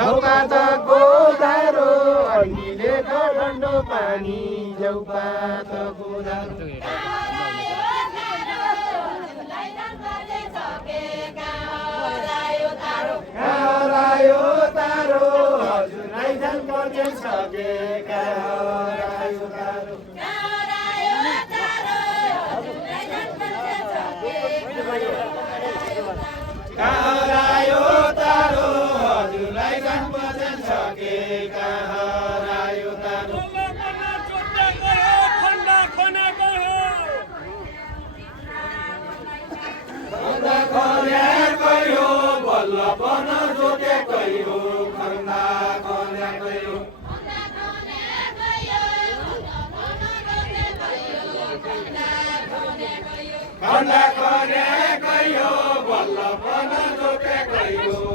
झौपातको धारो अहिले ठन्डो पानी झौपातको धारो हरायो तारो हजुरलाई झन् पर्ने सकेका हरायो तारो हरायो तारो हजुरलाई झन् पर्ने सकेका हरायो तारो बल्ल पन जोटेकै हो खन्दा खनेकै हो खन्दा खनेकै हो बल्ल पन जोटेकै हो